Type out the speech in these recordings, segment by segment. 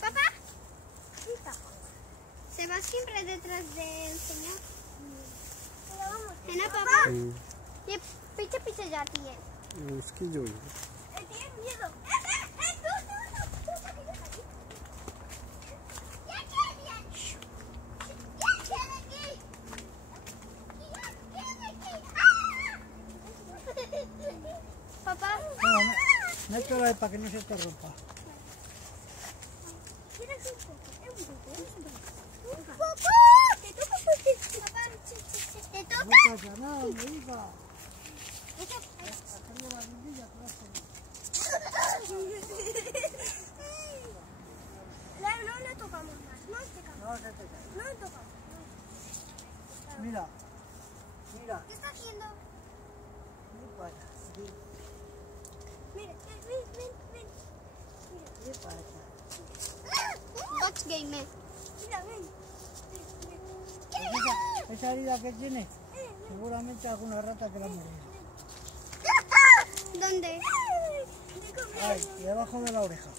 ¿Papá? ¿Se va siempre detrás del señor? ¿No, papá? ये पीछे पीछे जाती है उसकी जो papá mételo ahí para que no se te rompa. ¿te toca? No pasa nada, mi hija. Sacarle la guindilla, te vas a hacer. No le tocamos más, no te tocamos. No se te cae. No le tocamos. Mira, mira. ¿Qué está haciendo? Ven para acá. Mira, ven. Ven para acá. Box game. Mira, ven. Esa herida que tiene, seguramente alguna rata que la ha mordido. ¿Dónde? Ahí, y debajo de la oreja.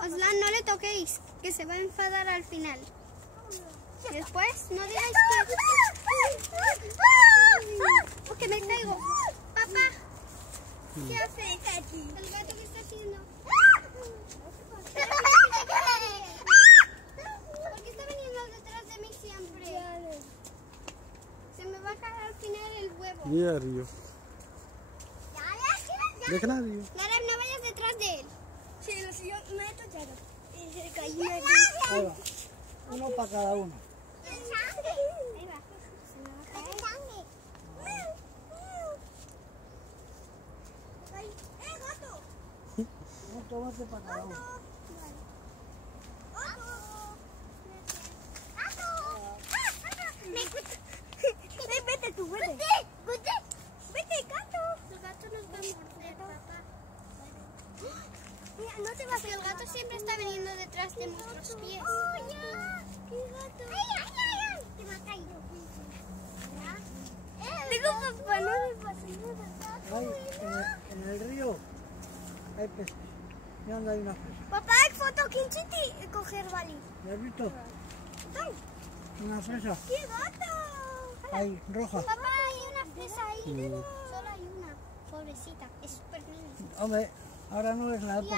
Aslan, no le toquéis, que se va a enfadar al final. Después, no digáis que... Porque me caigo. Papá, ¿qué hace? ¿El gato qué está haciendo? ¿Por qué está veniendo detrás de mí siempre? Se me va a caer al final el huevo. ये आ रही हो देखना रही हो Nara, no vayas detrás de él. Sí, yo me he tocado. Y se cayó. Ahí va. Uno para cada uno. Ahí va. Se me va a caer. Gato! Un tomate para cada uno. Vete tú, vete. Vete, gato. El gato nos va a morder, papá. Mira, no te vas a... El gato siempre está viniendo detrás de nuestros pies. ¡Qué gato! Te va a caer. Digo, papá, no me pasa nada. Ahí, en el río, hay peces. Y anda hay una fresa. Papá, hay foto. ¿Quién chiti coger Bali? ¿Ya has visto? Una fresa. ¡Qué gato! Ahí, roja. Papá, hay una fresa ahí. Solo hay una. Pobrecita. Es súper niña. Hombre, ahora no es la época.